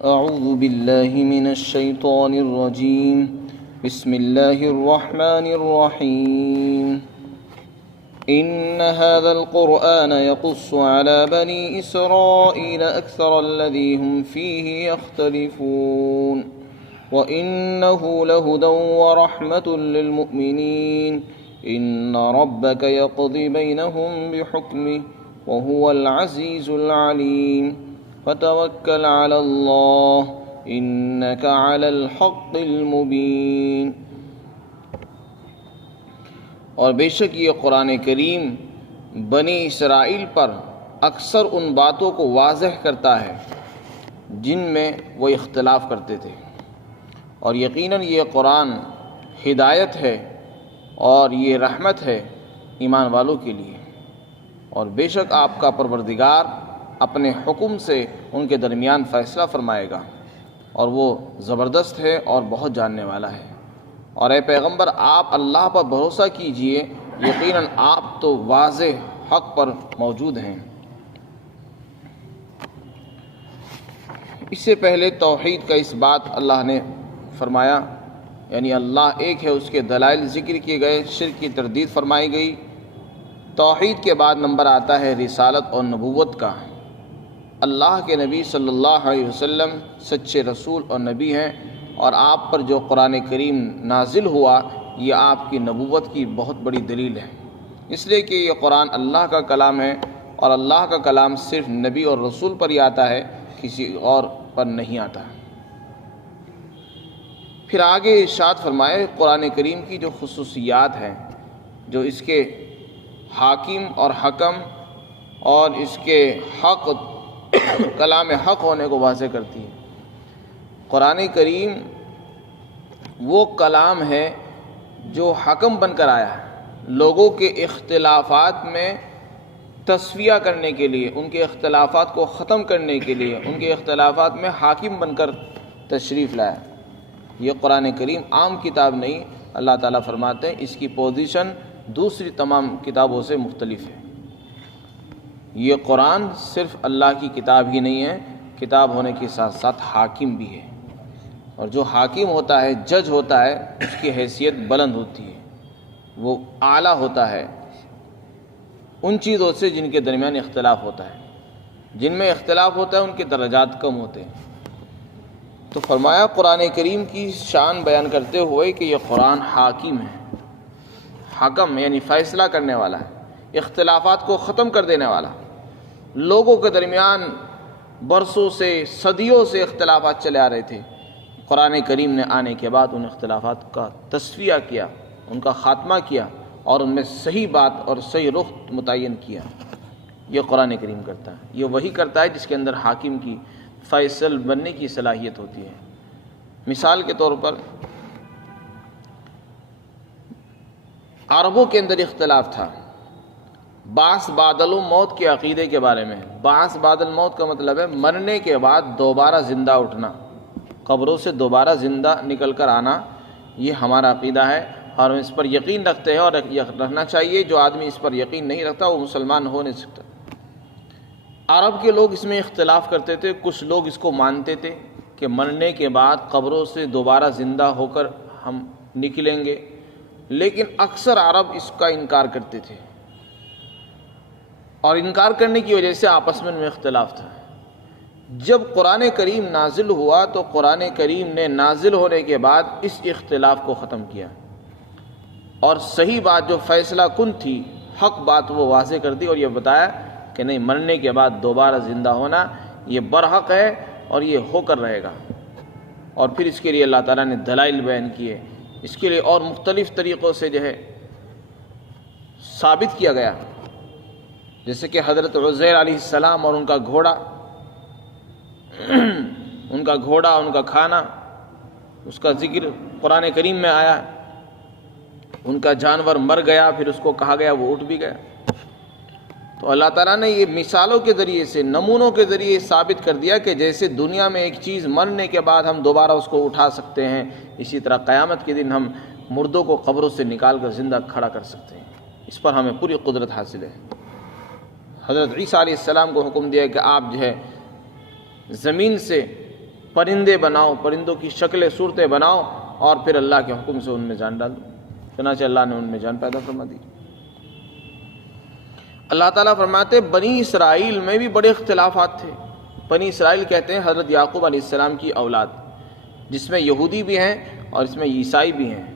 أعوذ بالله من الشيطان الرجيم. بسم الله الرحمن الرحيم. إن هذا القرآن يقص على بني إسرائيل أكثر الذي هم فيه يختلفون وإنه لهدى ورحمة للمؤمنين. إن ربك يقضي بينهم بحكمه وهو العزيز العليم. فتوكل على الله إنك على الحق المبين. اور بے شک یہ قرآن کریم بنی اسرائیل پر اکثر ان باتوں کو واضح کرتا ہے جن میں وہ اختلاف کرتے تھے، اور یقیناً یہ قرآن ہدایت ہے اور یہ رحمت ہے ایمان والوں کے لیے، اور بے شک آپ کا پروردگار اپنے حکم سے ان کے درمیان فیصلہ فرمائے گا، اور وہ زبردست ہے اور بہت جاننے والا ہے۔ اور اے پیغمبر، آپ اللہ پر بھروسہ کیجئے، یقیناً آپ تو واضح حق پر موجود ہیں۔ اس سے پہلے توحید کا اس بات اللہ نے فرمایا، یعنی اللہ ایک ہے، اس کے دلائل ذکر کیے گئے، شرک کی تردید فرمائی گئی۔ توحید کے بعد نمبر آتا ہے رسالت اور نبوت کا۔ اللہ کے نبی صلی اللہ علیہ وسلم سچے رسول اور نبی ہیں، اور آپ پر جو قرآن کریم نازل ہوا یہ آپ کی نبوت کی بہت بڑی دلیل ہے، اس لیے کہ یہ قرآن اللہ کا کلام ہے، اور اللہ کا کلام صرف نبی اور رسول پر ہی آتا ہے، کسی اور پر نہیں آتا۔ پھر آگے ارشاد فرمائے قرآن کریم کی جو خصوصیات ہیں، جو اس کے حاکم اور حکم اور اس کے حق کلام حق ہونے کو واضح کرتی ہے۔ قرآن کریم وہ کلام ہے جو حکم بن کر آیا ہے، لوگوں کے اختلافات میں تصفیہ کرنے کے لیے، ان کے اختلافات کو ختم کرنے کے لیے، ان کے اختلافات میں حاکم بن کر تشریف لایا۔ یہ قرآن کریم عام کتاب نہیں، اللہ تعالیٰ فرماتے ہیں اس کی پوزیشن دوسری تمام کتابوں سے مختلف ہے۔ یہ قرآن صرف اللہ کی کتاب ہی نہیں ہے، کتاب ہونے کے ساتھ ساتھ حاکم بھی ہے، اور جو حاکم ہوتا ہے، جج ہوتا ہے، اس کی حیثیت بلند ہوتی ہے، وہ اعلیٰ ہوتا ہے ان چیزوں سے جن کے درمیان اختلاف ہوتا ہے۔ جن میں اختلاف ہوتا ہے ان کے درجات کم ہوتے ہیں۔ تو فرمایا قرآن کریم کی شان بیان کرتے ہوئے کہ یہ قرآن حاکم ہے، حکم یعنی فیصلہ کرنے والا ہے، اختلافات کو ختم کر دینے والا۔ لوگوں کے درمیان برسوں سے، صدیوں سے اختلافات چلے آ رہے تھے، قرآن کریم نے آنے کے بعد ان اختلافات کا تصفیہ کیا، ان کا خاتمہ کیا، اور ان میں صحیح بات اور صحیح رخ متعین کیا۔ یہ قرآن کریم کرتا ہے، یہ وہی کرتا ہے جس کے اندر حاکم کی فیصل بننے کی صلاحیت ہوتی ہے۔ مثال کے طور پر عربوں کے اندر اختلاف تھا بعث بعد الموت کے عقیدے کے بارے میں۔ بعث بعد الموت کا مطلب ہے مرنے کے بعد دوبارہ زندہ اٹھنا، قبروں سے دوبارہ زندہ نکل کر آنا، یہ ہمارا عقیدہ ہے، اور ہم اس پر یقین رکھتے ہیں اور رکھنا چاہیے۔ جو آدمی اس پر یقین نہیں رکھتا وہ مسلمان ہو نہیں سکتا۔ عرب کے لوگ اس میں اختلاف کرتے تھے، کچھ لوگ اس کو مانتے تھے کہ مرنے کے بعد قبروں سے دوبارہ زندہ ہو کر ہم نکلیں گے، لیکن اکثر عرب اس کا انکار کرتے تھے، اور انکار کرنے کی وجہ سے آپس میں ان میں اختلاف تھا۔ جب قرآن کریم نازل ہوا تو قرآن کریم نے نازل ہونے کے بعد اس اختلاف کو ختم کیا، اور صحیح بات جو فیصلہ کن تھی، حق بات، وہ واضح کر دی، اور یہ بتایا کہ نہیں، مرنے کے بعد دوبارہ زندہ ہونا یہ برحق ہے اور یہ ہو کر رہے گا۔ اور پھر اس کے لیے اللہ تعالیٰ نے دلائل بیان کیے، اس کے لیے اور مختلف طریقوں سے جو ہے ثابت کیا گیا، جیسے کہ حضرت عزیر علیہ السلام اور ان کا گھوڑا، ان کا کھانا، اس کا ذکر قرآن کریم میں آیا۔ ان کا جانور مر گیا، پھر اس کو کہا گیا وہ اٹھ بھی گیا۔ تو اللہ تعالیٰ نے یہ مثالوں کے ذریعے سے، نمونوں کے ذریعے ثابت کر دیا کہ جیسے دنیا میں ایک چیز مرنے کے بعد ہم دوبارہ اس کو اٹھا سکتے ہیں، اسی طرح قیامت کے دن ہم مردوں کو قبروں سے نکال کر زندہ کھڑا کر سکتے ہیں۔ اس پر ہمیں پوری قدرت حاصل ہے۔ حضرت عیسیٰ علیہ السلام کو حکم دیا کہ آپ جو ہے زمین سے پرندے بناؤ، پرندوں کی شکلیں صورتیں بناؤ اور پھر اللہ کے حکم سے ان میں جان ڈال دو۔ چنانچہ اللہ نے ان میں جان پیدا فرما دی۔ اللہ تعالیٰ فرماتے بنی اسرائیل میں بھی بڑے اختلافات تھے۔ بنی اسرائیل کہتے ہیں حضرت یعقوب علیہ السلام کی اولاد، جس میں یہودی بھی ہیں اور اس میں عیسائی بھی ہیں۔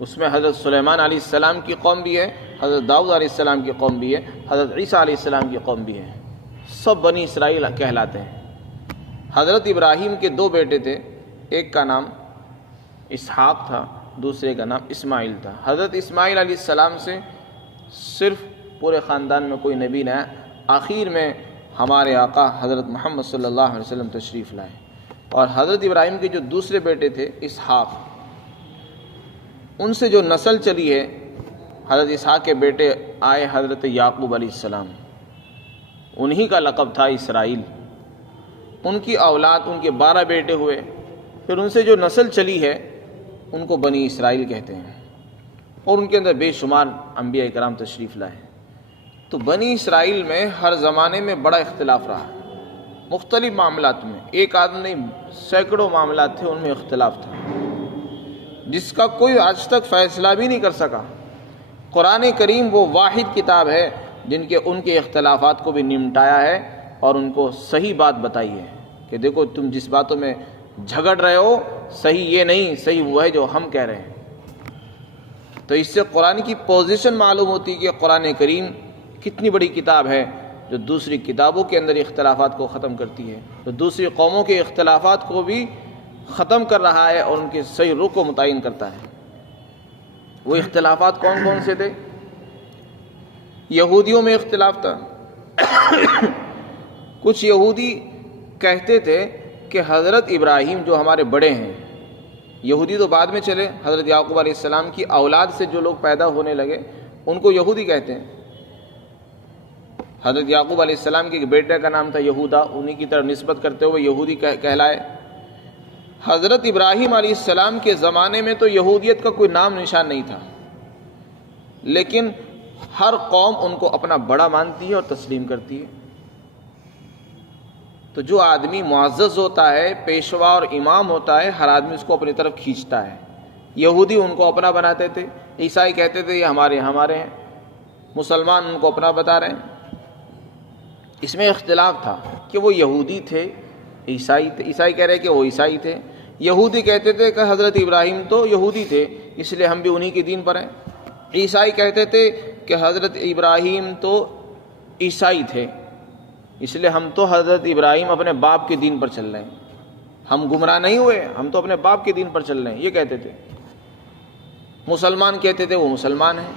اس میں حضرت سلیمان علیہ السلام کی قوم بھی ہے، حضرت داؤد علیہ السلام کی قوم بھی ہے، حضرت عیسیٰ علیہ السلام کی قوم بھی ہے۔ سب بنی اسرائیل کہلاتے ہیں۔ حضرت ابراہیم کے دو بیٹے تھے، ایک کا نام اسحاق تھا، دوسرے کا نام اسماعیل تھا۔ حضرت اسماعیل علیہ السلام سے صرف پورے خاندان میں کوئی نبی نہ آیا، آخر میں ہمارے آقا حضرت محمد صلی اللہ علیہ وسلم تشریف لائے۔ اور حضرت ابراہیم کے جو دوسرے بیٹے تھے اسحاق، ان سے جو نسل چلی ہے، حضرت اسحاق کے بیٹے آئے حضرت یعقوب علیہ السلام، انہی کا لقب تھا اسرائیل۔ ان کی اولاد، ان کے 12 بیٹے ہوئے، پھر ان سے جو نسل چلی ہے ان کو بنی اسرائیل کہتے ہیں، اور ان کے اندر بے شمار انبیاء کرام تشریف لائے۔ تو بنی اسرائیل میں ہر زمانے میں بڑا اختلاف رہا، مختلف معاملات میں، ایک آدمی نہیں سینکڑوں معاملات تھے، ان میں اختلاف تھا جس کا کوئی آج تک فیصلہ بھی نہیں کر سکا۔ قرآن کریم وہ واحد کتاب ہے ان کے اختلافات کو بھی نمٹایا ہے اور ان کو صحیح بات بتائی ہے کہ دیکھو تم جس باتوں میں جھگڑ رہے ہو صحیح یہ نہیں، صحیح وہ ہے جو ہم کہہ رہے ہیں۔ تو اس سے قرآن کی پوزیشن معلوم ہوتی ہے کہ قرآن کریم کتنی بڑی کتاب ہے جو دوسری کتابوں کے اندر اختلافات کو ختم کرتی ہے، جو دوسری قوموں کے اختلافات کو بھی ختم کر رہا ہے اور ان کے صحیح رخ کو متعین کرتا ہے۔ وہ اختلافات کون کون سے تھے؟ یہودیوں میں اختلاف تھا۔ کچھ یہودی کہتے تھے کہ حضرت ابراہیم جو ہمارے بڑے ہیں، یہودی تو بعد میں چلے، حضرت یعقوب علیہ السلام کی اولاد سے جو لوگ پیدا ہونے لگے ان کو یہودی کہتے ہیں۔ حضرت یعقوب علیہ السلام کے ایک بیٹے کا نام تھا یہودا، انہی کی طرف نسبت کرتے ہوئے یہودی کہلائے۔ حضرت ابراہیم علیہ السلام کے زمانے میں تو یہودیت کا کوئی نام نشان نہیں تھا، لیکن ہر قوم ان کو اپنا بڑا مانتی ہے اور تسلیم کرتی ہے۔ تو جو آدمی معزز ہوتا ہے، پیشوا اور امام ہوتا ہے، ہر آدمی اس کو اپنی طرف کھینچتا ہے۔ یہودی ان کو اپنا بناتے تھے، عیسائی کہتے تھے یہ ہمارے ہیں، مسلمان ان کو اپنا بتا رہے ہیں۔ اس میں اختلاف تھا کہ وہ یہودی تھے، عیسائی کہہ رہے کہ وہ عیسائی تھے۔ یہودی کہتے تھے کہ حضرت ابراہیم تو یہودی تھے اس لیے ہم بھی انہی کے دین پر ہیں۔ عیسائی کہتے تھے کہ حضرت ابراہیم تو عیسائی تھے اس لیے ہم تو حضرت ابراہیم اپنے باپ کے دین پر چل رہے ہیں، ہم گمراہ نہیں ہوئے، ہم تو اپنے باپ کے دین پر چل رہے ہیں، یہ کہتے تھے۔ مسلمان کہتے تھے وہ مسلمان ہیں۔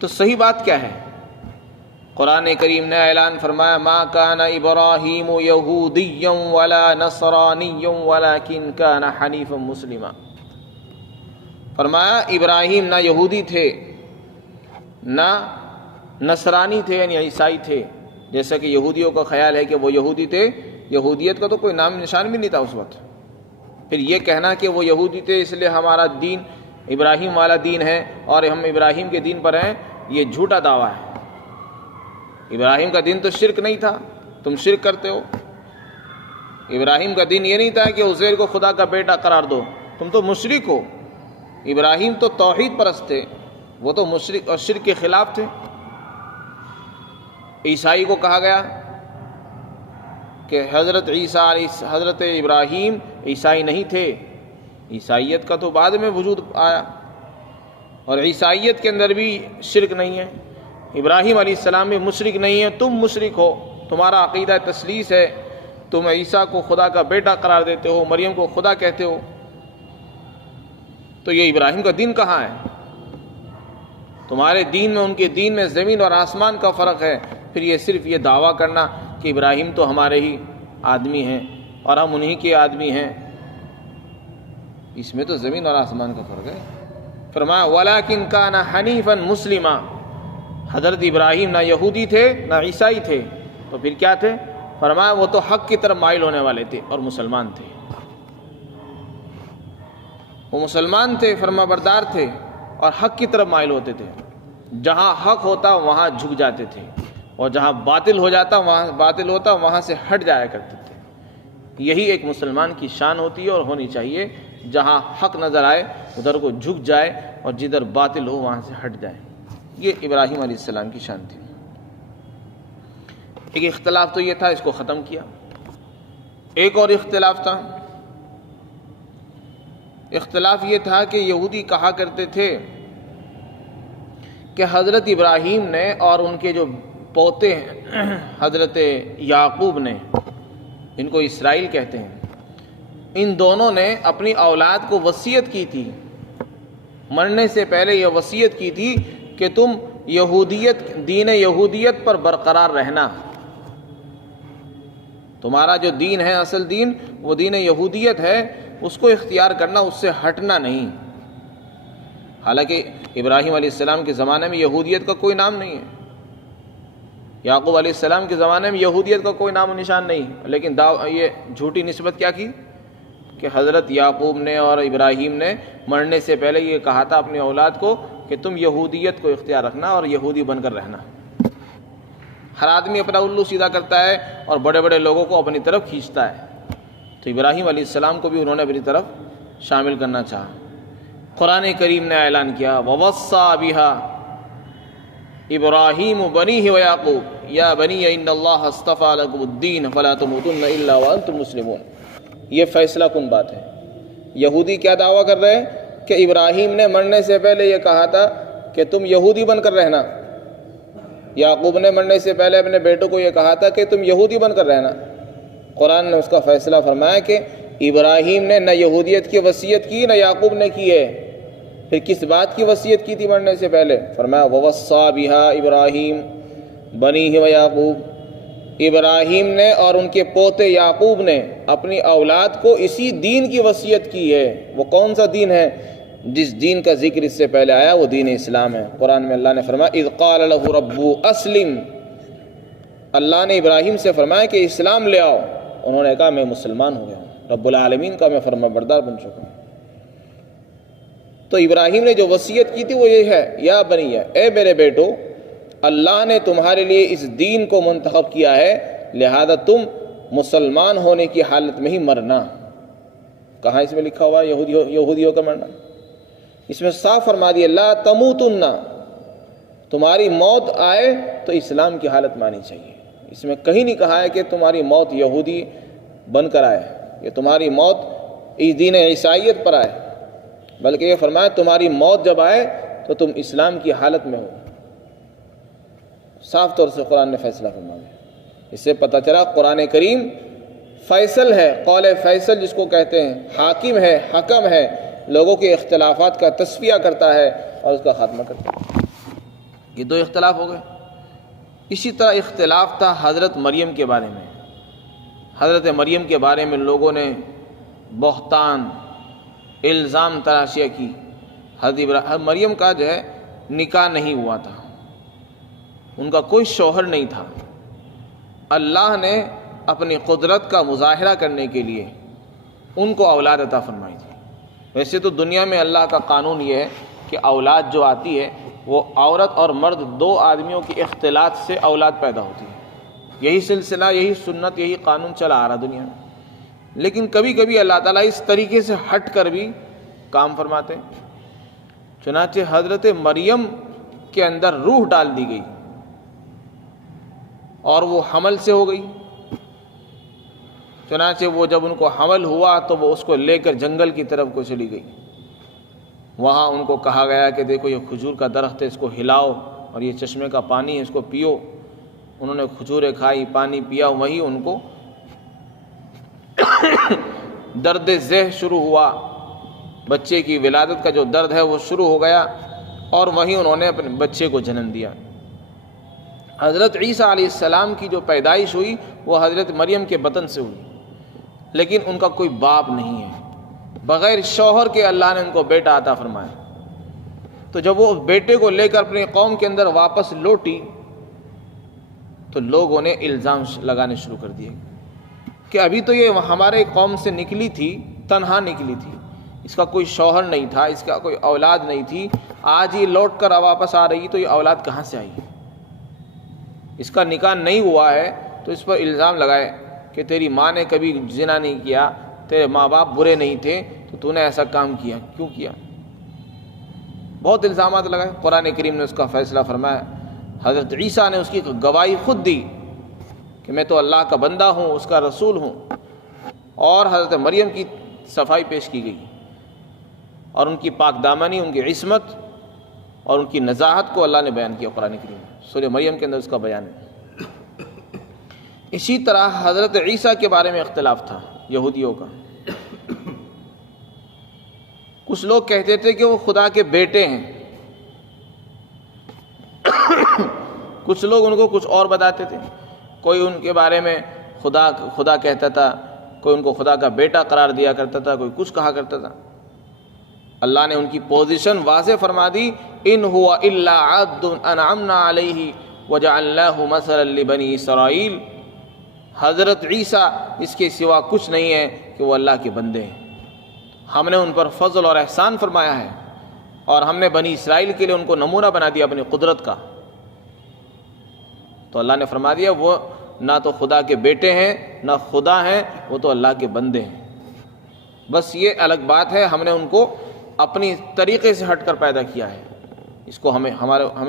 تو صحیح بات کیا ہے؟ قرآن کریم نے اعلان فرمایا ما کان ابراہیم یہودیا ولا نصرانیا ولکن کان حنیفا مسلما۔ فرمایا ابراہیم نہ یہودی تھے نہ نصرانی تھے، یعنی عیسائی تھے، جیسا کہ یہودیوں کا خیال ہے کہ وہ یہودی تھے۔ یہودیت کا تو کوئی نام نشان بھی نہیں تھا اس وقت۔ پھر یہ کہنا کہ وہ یہودی تھے اس لیے ہمارا دین ابراہیم والا دین ہے اور ہم ابراہیم کے دین پر ہیں، یہ جھوٹا دعویٰ ہے۔ ابراہیم کا دین تو شرک نہیں تھا، تم شرک کرتے ہو۔ ابراہیم کا دین یہ نہیں تھا کہ عزیر کو خدا کا بیٹا قرار دو، تم تو مشرک ہو۔ ابراہیم تو توحید پرست تھے، وہ تو مشرک اور شرک کے خلاف تھے۔ عیسائی کو کہا گیا کہ حضرت ابراہیم عیسائی نہیں تھے، عیسائیت کا تو بعد میں وجود آیا، اور عیسائیت کے اندر بھی شرک نہیں ہے۔ ابراہیم علیہ السلام بھی مشرک نہیں ہے، تم مشرک ہو، تمہارا عقیدہ تثلیث ہے، تم عیسیٰ کو خدا کا بیٹا قرار دیتے ہو، مریم کو خدا کہتے ہو۔ تو یہ ابراہیم کا دین کہاں ہے؟ تمہارے دین میں ان کے دین میں زمین اور آسمان کا فرق ہے۔ پھر یہ صرف یہ دعویٰ کرنا کہ ابراہیم تو ہمارے ہی آدمی ہیں اور ہم انہی کے آدمی ہیں، اس میں تو زمین اور آسمان کا فرق ہے۔ فرمایا وَلَكِنْ كَانَ حَنِيفًا مُسْلِمًا، حضرت ابراہیم نہ یہودی تھے نہ عیسائی تھے، تو پھر کیا تھے؟ فرمایا وہ تو حق کی طرف مائل ہونے والے تھے اور مسلمان تھے۔ وہ مسلمان تھے، فرما بردار تھے اور حق کی طرف مائل ہوتے تھے۔ جہاں حق ہوتا وہاں جھک جاتے تھے، اور جہاں باطل ہوتا وہاں سے ہٹ جایا کرتے تھے۔ یہی ایک مسلمان کی شان ہوتی ہے اور ہونی چاہیے، جہاں حق نظر آئے ادھر کو جھک جائے اور جدھر باطل ہو وہاں سے ہٹ جائے۔ یہ ابراہیم علیہ السلام کی شان تھی۔ ایک اختلاف تو یہ تھا، اس کو ختم کیا۔ ایک اور اختلاف تھا، اختلاف یہ تھا کہ یہودی کہا کرتے تھے کہ حضرت ابراہیم نے اور ان کے جو پوتے ہیں حضرت یعقوب نے، ان کو اسرائیل کہتے ہیں، ان دونوں نے اپنی اولاد کو وصیت کی تھی، مرنے سے پہلے یہ وصیت کی تھی کہ تم دین یہودیت پر برقرار رہنا، تمہارا جو دین ہے اصل دین وہ دین یہودیت ہے، اس کو اختیار کرنا، اس سے ہٹنا نہیں۔ حالانکہ ابراہیم علیہ السلام کے زمانے میں یہودیت کا کوئی نام نہیں ہے، یعقوب علیہ السلام کے زمانے میں یہودیت کا کوئی نام و نشان نہیں، لیکن یہ جھوٹی نسبت کیا کی کہ حضرت یعقوب نے اور ابراہیم نے مرنے سے پہلے یہ کہا تھا اپنی اولاد کو کہ تم یہودیت کو اختیار رکھنا اور یہودی بن کر رہنا۔ ہر آدمی اپنا الو سیدھا کرتا ہے اور بڑے بڑے لوگوں کو اپنی طرف کھینچتا ہے، تو ابراہیم علیہ السلام کو بھی انہوں نے اپنی طرف شامل کرنا چاہا۔ قرآن کریم نے اعلان کیا وَوَصَّى بِهَا ابراہیم بنیہ ویعقوب یا بنی ان اللہ اصطفیٰ لکم الدین فلا تموتن الا وانتم مسلمون۔ یہ فیصلہ کن بات ہے۔ یہودی کیا دعویٰ کر رہے ہیں کہ ابراہیم نے مرنے سے پہلے یہ کہا تھا کہ تم یہودی بن کر رہنا، یعقوب نے مرنے سے پہلے اپنے بیٹوں کو یہ کہا تھا کہ تم یہودی بن کر رہنا۔ قرآن نے اس کا فیصلہ فرمایا کہ ابراہیم نے نہ یہودیت کی وصیت کی نہ یعقوب نے کی ہے، پھر کس بات کی وصیت کی تھی مرنے سے پہلے؟ فرمایا وَوَصَّى بِهَا ابراہیم بنیہ ویعقوب، ابراہیم نے اور ان کے پوتے یعقوب نے اپنی اولاد کو اسی دین کی وصیت کی ہے۔ وہ کون سا دین ہے؟ جس دین کا ذکر اس سے پہلے آیا وہ دین اسلام ہے۔ قرآن میں اللہ نے فرمایا اذ قال له ربه اسلم، اللہ نے ابراہیم سے فرمایا کہ اسلام لے آؤ، انہوں نے کہا میں مسلمان ہو گیا ہوں، رب العالمین کا میں فرما بردار بن چکا ہوں۔ تو ابراہیم نے جو وصیت کی تھی وہ یہ ہے یا بنی، اے میرے بیٹو، اللہ نے تمہارے لیے اس دین کو منتخب کیا ہے، لہذا تم مسلمان ہونے کی حالت میں ہی مرنا۔ کہاں اس میں لکھا ہوا یہودی ہو کر مرنا؟ اس میں صاف فرما دیا لا تموتن، تمہاری موت آئے تو اسلام کی حالت میں آنی چاہیے۔ اس میں کہیں نہیں کہا ہے کہ تمہاری موت یہودی بن کر آئے، یہ تمہاری موت اس دین عیسائیت پر آئے، بلکہ یہ فرمایا تمہاری موت جب آئے تو تم اسلام کی حالت میں ہو۔ صاف طور سے قرآن نے فیصلہ فرما دیا۔ اس سے پتہ چلا قرآن کریم فیصل ہے، قول فیصل جس کو کہتے ہیں، حاکم ہے، حکم ہے، لوگوں کے اختلافات کا تصفیہ کرتا ہے اور اس کا خاتمہ کرتا ہے۔ یہ دو اختلاف ہو گئے۔ اسی طرح اختلاف تھا حضرت مریم کے بارے میں۔ حضرت مریم کے بارے میں لوگوں نے بہتان، الزام تراشیاں کی۔ حضرت مریم کا جو ہے نکاح نہیں ہوا تھا، ان کا کوئی شوہر نہیں تھا۔ اللہ نے اپنی قدرت کا مظاہرہ کرنے کے لیے ان کو اولاد عطا فرمائی تھی۔ ویسے تو دنیا میں اللہ کا قانون یہ ہے کہ اولاد جو آتی ہے وہ عورت اور مرد دو آدمیوں کی اختلاط سے اولاد پیدا ہوتی ہے، یہی سلسلہ، یہی سنت، یہی قانون چلا آ رہا دنیا میں۔ لیکن کبھی کبھی اللہ تعالیٰ اس طریقے سے ہٹ کر بھی کام فرماتے ہیں۔ چنانچہ حضرت مریم کے اندر روح ڈال دی گئی اور وہ حمل سے ہو گئی۔ چنانچہ وہ جب ان کو حمل ہوا تو وہ اس کو لے کر جنگل کی طرف کو چلی گئی۔ وہاں ان کو کہا گیا کہ دیکھو یہ کھجور کا درخت ہے، اس کو ہلاؤ، اور یہ چشمے کا پانی ہے، اس کو پیو۔ انہوں نے کھجوریں کھائی، پانی پیا، وہی ان کو درد ذہ شروع ہوا، بچے کی ولادت کا جو درد ہے وہ شروع ہو گیا، اور وہیں انہوں نے اپنے بچے کو جنم دیا۔ حضرت عیسیٰ علیہ السلام کی جو پیدائش ہوئی وہ حضرت مریم کے بطن سے ہوئی، لیکن ان کا کوئی باپ نہیں ہے، بغیر شوہر کے اللہ نے ان کو بیٹا عطا فرمایا۔ تو جب وہ بیٹے کو لے کر اپنی قوم کے اندر واپس لوٹی تو لوگوں نے الزام لگانے شروع کر دیے کہ ابھی تو یہ ہمارے قوم سے نکلی تھی، تنہا نکلی تھی، اس کا کوئی شوہر نہیں تھا، اس کا کوئی اولاد نہیں تھی، آج یہ لوٹ کر واپس آ رہی تو یہ اولاد کہاں سے آئی؟ اس کا نکاح نہیں ہوا ہے، تو اس پر الزام لگائے کہ تیری ماں نے کبھی زنا نہیں کیا، تیرے ماں باپ برے نہیں تھے، تو نے ایسا کام کیا کیوں کیا؟ بہت الزامات لگائے۔ قرآن کریم نے اس کا فیصلہ فرمایا۔ حضرت عیسیٰ نے اس کی گواہی خود دی کہ میں تو اللہ کا بندہ ہوں، اس کا رسول ہوں، اور حضرت مریم کی صفائی پیش کی گئی اور ان کی پاک دامنی، ان کی عصمت اور ان کی نزاہت کو اللہ نے بیان کیا قرآن کریم میں۔ سورہ مریم کے اندر اس کا بیان ہے۔ اسی طرح حضرت عیسیٰ کے بارے میں اختلاف تھا یہودیوں کا۔ کچھ لوگ کہتے تھے کہ وہ خدا کے بیٹے ہیں، کچھ لوگ ان کو کچھ اور بتاتے تھے۔ کوئی ان کے بارے میں خدا کہتا تھا، کوئی ان کو خدا کا بیٹا قرار دیا کرتا تھا، کوئی کچھ کہا کرتا تھا۔ اللہ نے ان کی پوزیشن واضح فرما دی، ان هو الا عبد انعمنا علیہ وجعلناہ مثلا لبنی اسرائیل۔ حضرت عیسیٰ اس کے سوا کچھ نہیں ہے کہ وہ اللہ کے بندے ہیں، ہم نے ان پر فضل اور احسان فرمایا ہے، اور ہم نے بنی اسرائیل کے لیے ان کو نمونہ بنا دیا اپنی قدرت کا۔ تو اللہ نے فرما دیا وہ نہ تو خدا کے بیٹے ہیں نہ خدا ہیں، وہ تو اللہ کے بندے ہیں۔ بس یہ الگ بات ہے، ہم نے ان کو اپنی طریقے سے ہٹ کر پیدا کیا ہے، اس کو ہمیں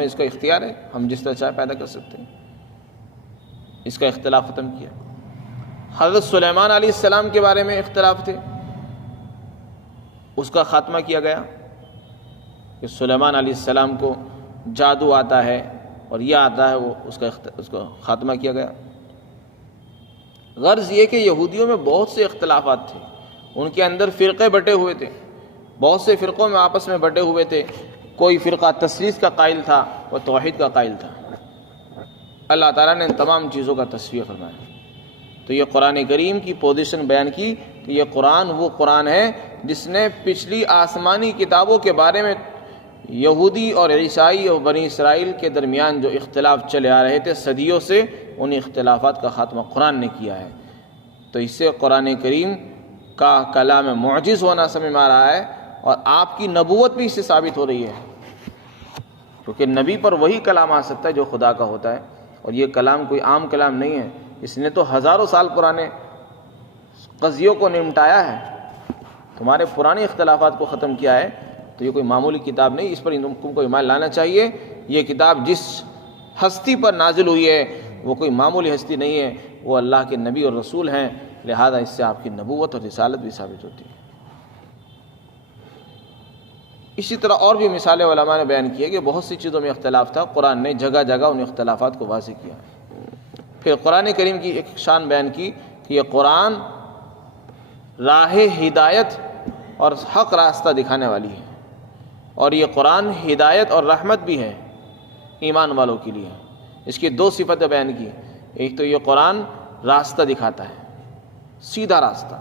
اس کا اختیار ہے، ہم جس طرح چاہے پیدا کر سکتے ہیں۔ اس کا اختلاف ختم کیا۔ حضرت سلیمان علیہ السلام کے بارے میں اختلاف تھے، اس کا خاتمہ کیا گیا کہ سلیمان علیہ السلام کو جادو آتا ہے اور یہ آتا ہے، وہ اس کا خاتمہ کیا گیا۔ غرض یہ کہ یہودیوں میں بہت سے اختلافات تھے، ان کے اندر فرقے بٹے ہوئے تھے، بہت سے فرقوں میں آپس میں بٹے ہوئے تھے۔ کوئی فرقہ تثلیث کا قائل تھا، وہ توحید کا قائل تھا۔ اللہ تعالیٰ نے ان تمام چیزوں کا تصفیہ فرمایا۔ تو یہ قرآن کریم کی پوزیشن بیان کی کہ یہ قرآن وہ قرآن ہے جس نے پچھلی آسمانی کتابوں کے بارے میں یہودی اور عیسائی اور بنی اسرائیل کے درمیان جو اختلاف چلے آ رہے تھے صدیوں سے، ان اختلافات کا خاتمہ قرآن نے کیا ہے۔ تو اس سے قرآن کریم کا کلام معجز ہونا سمجھ میں آ رہا ہے، اور آپ کی نبوت بھی اس سے ثابت ہو رہی ہے، کیونکہ نبی پر وہی کلام آ سکتا ہے جو خدا کا ہوتا ہے، اور یہ کلام کوئی عام کلام نہیں ہے، اس نے تو ہزاروں سال پرانے قضیوں کو نمٹایا ہے، تمہارے پرانے اختلافات کو ختم کیا ہے۔ تو یہ کوئی معمولی کتاب نہیں، اس پر تم کو ایمان لانا چاہیے۔ یہ کتاب جس ہستی پر نازل ہوئی ہے وہ کوئی معمولی ہستی نہیں ہے، وہ اللہ کے نبی اور رسول ہیں، لہذا اس سے آپ کی نبوت اور رسالت بھی ثابت ہوتی ہے۔ اسی طرح اور بھی مثالیں علماء نے بیان کی ہے کہ بہت سی چیزوں میں اختلاف تھا، قرآن نے جگہ جگہ ان اختلافات کو واضح کیا۔ پھر قرآن کریم کی ایک شان بیان کی کہ یہ قرآن راہ ہدایت اور حق راستہ دکھانے والی ہے، اور یہ قرآن ہدایت اور رحمت بھی ہے ایمان والوں کے لیے۔ اس کی دو صفتیں بیان کی، ایک تو یہ قرآن راستہ دکھاتا ہے، سیدھا راستہ،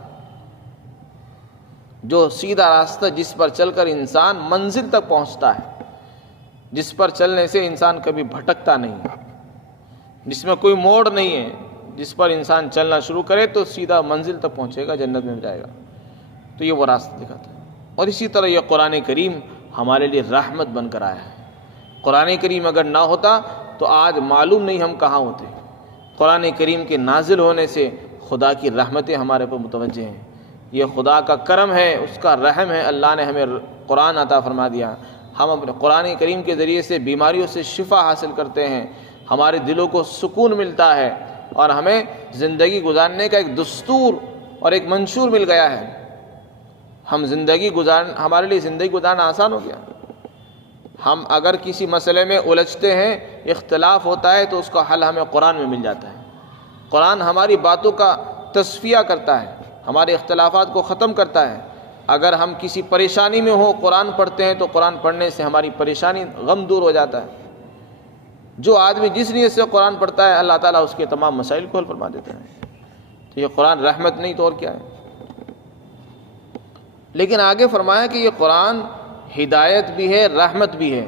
جو سیدھا راستہ جس پر چل کر انسان منزل تک پہنچتا ہے، جس پر چلنے سے انسان کبھی بھٹکتا نہیں ہے، جس میں کوئی موڑ نہیں ہے، جس پر انسان چلنا شروع کرے تو سیدھا منزل تک پہنچے گا، جنت میں جائے گا۔ تو یہ وہ راستہ دکھاتا ہے۔ اور اسی طرح یہ قرآن کریم ہمارے لیے رحمت بن کر آیا ہے۔ قرآن کریم اگر نہ ہوتا تو آج معلوم نہیں ہم کہاں ہوتے۔ قرآن کریم کے نازل ہونے سے خدا کی رحمتیں ہمارے پر متوجہ ہیں، یہ خدا کا کرم ہے، اس کا رحم ہے، اللہ نے ہمیں قرآن عطا فرما دیا۔ ہم اپنے قرآن کریم کے ذریعے سے بیماریوں سے شفا حاصل کرتے ہیں، ہمارے دلوں کو سکون ملتا ہے، اور ہمیں زندگی گزارنے کا ایک دستور اور ایک منشور مل گیا ہے۔ ہمارے لیے زندگی گزارنا آسان ہو گیا۔ ہم اگر کسی مسئلے میں الجھتے ہیں، اختلاف ہوتا ہے، تو اس کا حل ہمیں قرآن میں مل جاتا ہے۔ قرآن ہماری باتوں کا تصفیہ کرتا ہے، ہمارے اختلافات کو ختم کرتا ہے۔ اگر ہم کسی پریشانی میں ہوں، قرآن پڑھتے ہیں تو قرآن پڑھنے سے ہماری پریشانی، غم دور ہو جاتا ہے۔ جو آدمی جس نیت سے قرآن پڑھتا ہے، اللہ تعالیٰ اس کے تمام مسائل کو حل فرما دیتا ہے۔ تو یہ قرآن رحمت نہیں تو اور کیا ہے؟ لیکن آگے فرمایا کہ یہ قرآن ہدایت بھی ہے، رحمت بھی ہے،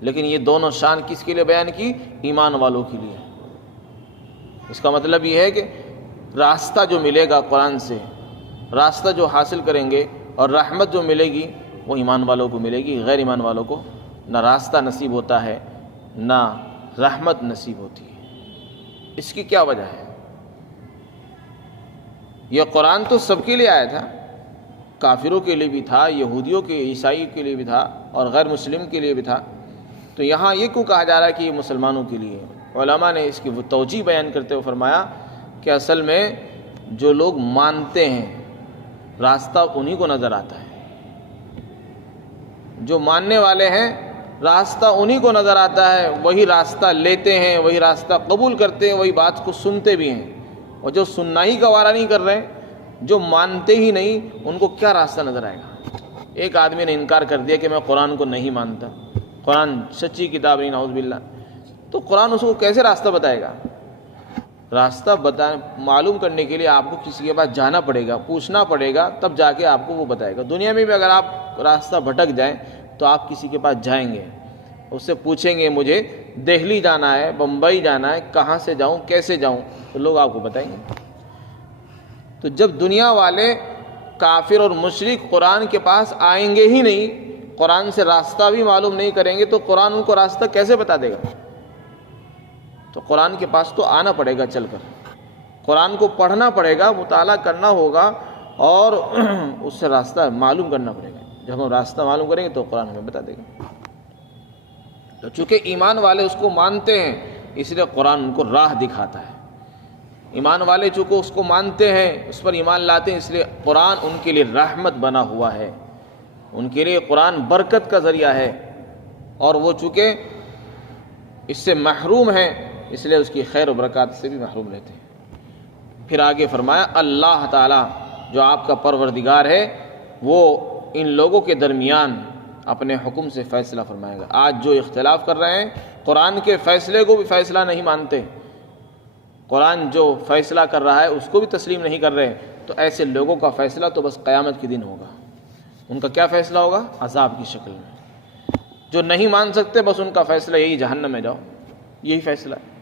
لیکن یہ دونوں شان کس کے لیے بیان کی؟ ایمان والوں کے لیے۔ اس کا مطلب یہ ہے کہ راستہ جو ملے گا قرآن سے، راستہ جو حاصل کریں گے، اور رحمت جو ملے گی وہ ایمان والوں کو ملے گی، غیر ایمان والوں کو نہ راستہ نصیب ہوتا ہے نہ رحمت نصیب ہوتی ہے۔ اس کی کیا وجہ ہے؟ یہ قرآن تو سب کے لیے آیا تھا، کافروں کے لیے بھی تھا، یہودیوں کے، عیسائی کے لیے بھی تھا، اور غیر مسلم کے لیے بھی تھا، تو یہاں یہ کیوں کہا جا رہا ہے کہ یہ مسلمانوں کے لیے ہے؟ علماء نے اس کی وہ توجیہ بیان کرتے ہوئے فرمایا کہ اصل میں جو لوگ مانتے ہیں راستہ انہی کو نظر آتا ہے، جو ماننے والے ہیں راستہ انہی کو نظر آتا ہے، وہی راستہ لیتے ہیں، وہی راستہ قبول کرتے ہیں، وہی بات کو سنتے بھی ہیں، اور جو سننا ہی گوارا نہیں کر رہے، جو مانتے ہی نہیں، ان کو کیا راستہ نظر آئے گا؟ ایک آدمی نے انکار کر دیا کہ میں قرآن کو نہیں مانتا، قرآن سچی کتاب نہیں، نعوذ باللہ، تو قرآن اس کو کیسے راستہ بتائے گا؟ راستہ معلوم کرنے کے لیے آپ کو کسی کے پاس جانا پڑے گا، پوچھنا پڑے گا، تب جا کے آپ کو وہ بتائے گا۔ دنیا میں بھی اگر آپ راستہ بھٹک جائیں تو آپ کسی کے پاس جائیں گے، اس سے پوچھیں گے مجھے دہلی جانا ہے، بمبئی جانا ہے، کہاں سے جاؤں، کیسے جاؤں، تو لوگ آپ کو بتائیں گے۔ تو جب دنیا والے کافر اور مشرک قرآن کے پاس آئیں گے ہی نہیں، قرآن سے راستہ بھی معلوم نہیں کریں گے، تو قرآن ان کو راستہ کیسے بتا دے گا؟ تو قرآن کے پاس تو آنا پڑے گا چل کر، قرآن کو پڑھنا پڑے گا، مطالعہ کرنا ہوگا، اور اس سے راستہ معلوم کرنا پڑے گا۔ جب ہم راستہ معلوم کریں گے تو قرآن ہمیں بتا دے گا۔ تو چونکہ ایمان والے اس کو مانتے ہیں، اس لیے قرآن ان کو راہ دکھاتا ہے۔ ایمان والے چونکہ اس کو مانتے ہیں، اس پر ایمان لاتے ہیں، اس لیے قرآن ان کے لیے رحمت بنا ہوا ہے، ان کے لیے قرآن برکت کا ذریعہ ہے، اور وہ چونکہ اس سے محروم ہیں، اس لیے اس کی خیر و برکات سے بھی محروم رہتے ہیں۔ پھر آگے فرمایا اللہ تعالیٰ جو آپ کا پروردگار ہے وہ ان لوگوں کے درمیان اپنے حکم سے فیصلہ فرمائے گا۔ آج جو اختلاف کر رہے ہیں، قرآن کے فیصلے کو بھی فیصلہ نہیں مانتے، قرآن جو فیصلہ کر رہا ہے اس کو بھی تسلیم نہیں کر رہے، تو ایسے لوگوں کا فیصلہ تو بس قیامت کے دن ہوگا۔ ان کا کیا فیصلہ ہوگا؟ عذاب کی شکل میں۔ جو نہیں مان سکتے بس ان کا فیصلہ یہی جہنم میں جاؤ، یہی فیصلہ ہے۔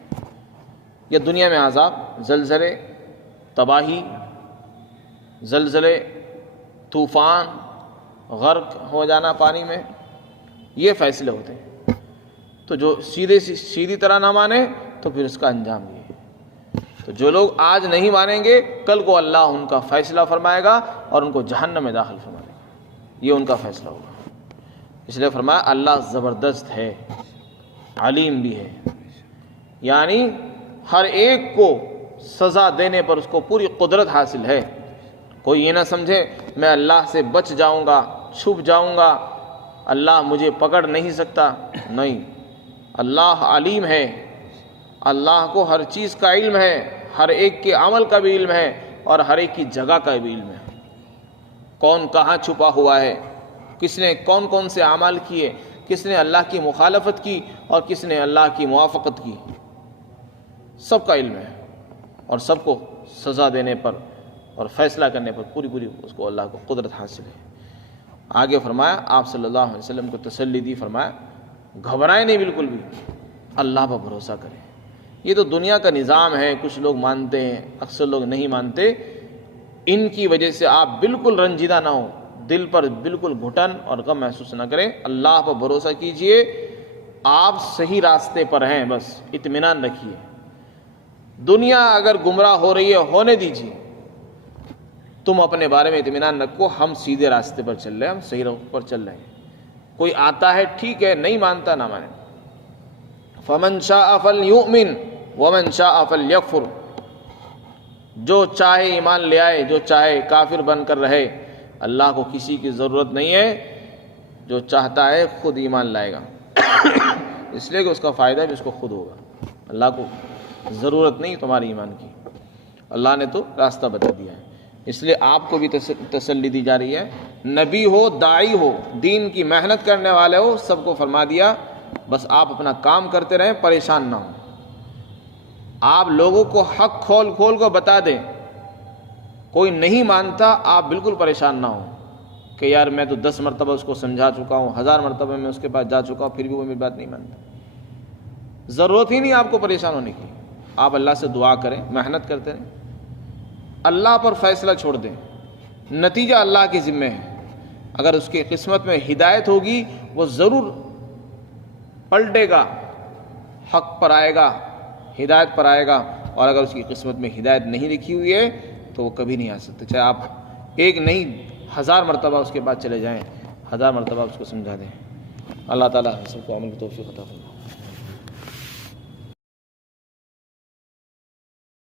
یا دنیا میں عذاب، زلزلے، تباہی، زلزلے، طوفان، غرق ہو جانا پانی میں، یہ فیصلے ہوتے ہیں۔ تو جو سیدھی طرح نہ مانے تو پھر اس کا انجام یہ ہے۔ تو جو لوگ آج نہیں مانیں گے، کل کو اللہ ان کا فیصلہ فرمائے گا اور ان کو جہنم میں داخل فرمائے گا، یہ ان کا فیصلہ ہوگا۔ اس لیے فرمایا اللہ زبردست ہے، علیم بھی ہے، یعنی ہر ایک کو سزا دینے پر اس کو پوری قدرت حاصل ہے۔ کوئی یہ نہ سمجھے میں اللہ سے بچ جاؤں گا، چھپ جاؤں گا، اللہ مجھے پکڑ نہیں سکتا، نہیں، اللہ علیم ہے، اللہ کو ہر چیز کا علم ہے، ہر ایک کے عمل کا بھی علم ہے، اور ہر ایک کی جگہ کا بھی علم ہے، کون کہاں چھپا ہوا ہے، کس نے کون کون سے اعمال کیے، کس نے اللہ کی مخالفت کی اور کس نے اللہ کی موافقت کی، سب کا علم ہے، اور سب کو سزا دینے پر اور فیصلہ کرنے پر پوری اس کو اللہ کو قدرت حاصل ہے۔ آگے فرمایا آپ صلی اللہ علیہ وسلم کو تسلی دی، فرمایا گھبرائیں نہیں بالکل بھی، اللہ پر بھروسہ کریں۔ یہ تو دنیا کا نظام ہے، کچھ لوگ مانتے ہیں، اکثر لوگ نہیں مانتے، ان کی وجہ سے آپ بالکل رنجیدہ نہ ہوں، دل پر بالکل گھٹن اور غم محسوس نہ کریں، اللہ پر بھروسہ کیجئے، آپ صحیح راستے پر ہیں، بس اطمینان رکھیے۔ دنیا اگر گمراہ ہو رہی ہے ہونے دیجیے، تم اپنے بارے میں اطمینان رکھو، ہم سیدھے راستے پر چل رہے ہیں، ہم صحیح راہ پر چل رہے ہیں۔ کوئی آتا ہے ٹھیک ہے، نہیں مانتا نہ مانے۔ فمن شاء فلیؤمن ومن شاء فلیکفر، جو چاہے ایمان لے آئے، جو چاہے کافر بن کر رہے، اللہ کو کسی کی ضرورت نہیں ہے، جو چاہتا ہے خود ایمان لائے گا، اس لیے کہ اس کا فائدہ بھی اس کو خود ہوگا، اللہ کو ضرورت نہیں تمہاری ایمان کی، اللہ نے تو راستہ بتا دیا ہے۔ اس لیے آپ کو بھی تسلی دی جا رہی ہے، نبی ہو، داعی ہو، دین کی محنت کرنے والے ہو، سب کو فرما دیا بس آپ اپنا کام کرتے رہیں، پریشان نہ ہوں۔ آپ لوگوں کو حق کھول کھول کو بتا دیں، کوئی نہیں مانتا آپ بالکل پریشان نہ ہوں کہ یار میں تو 10 مرتبہ اس کو سمجھا چکا ہوں، 1000 مرتبہ میں اس کے پاس جا چکا ہوں، پھر بھی وہ میری بات نہیں مانتا۔ ضرورت ہی نہیں آپ کو پریشان ہونے کی، آپ اللہ سے دعا کریں، محنت کرتے رہیں، اللہ پر فیصلہ چھوڑ دیں، نتیجہ اللہ کے ذمہ ہے۔ اگر اس کی قسمت میں ہدایت ہوگی وہ ضرور پلٹے گا، حق پر آئے گا، ہدایت پر آئے گا، اور اگر اس کی قسمت میں ہدایت نہیں لکھی ہوئی ہے تو وہ کبھی نہیں آ سکتے، چاہے آپ ایک نہیں 1000 مرتبہ اس کے بعد چلے جائیں، 1000 مرتبہ اس کو سمجھا دیں۔ اللہ تعالیٰ ہم سب کو عمل کی توفیق عطا فرمائے۔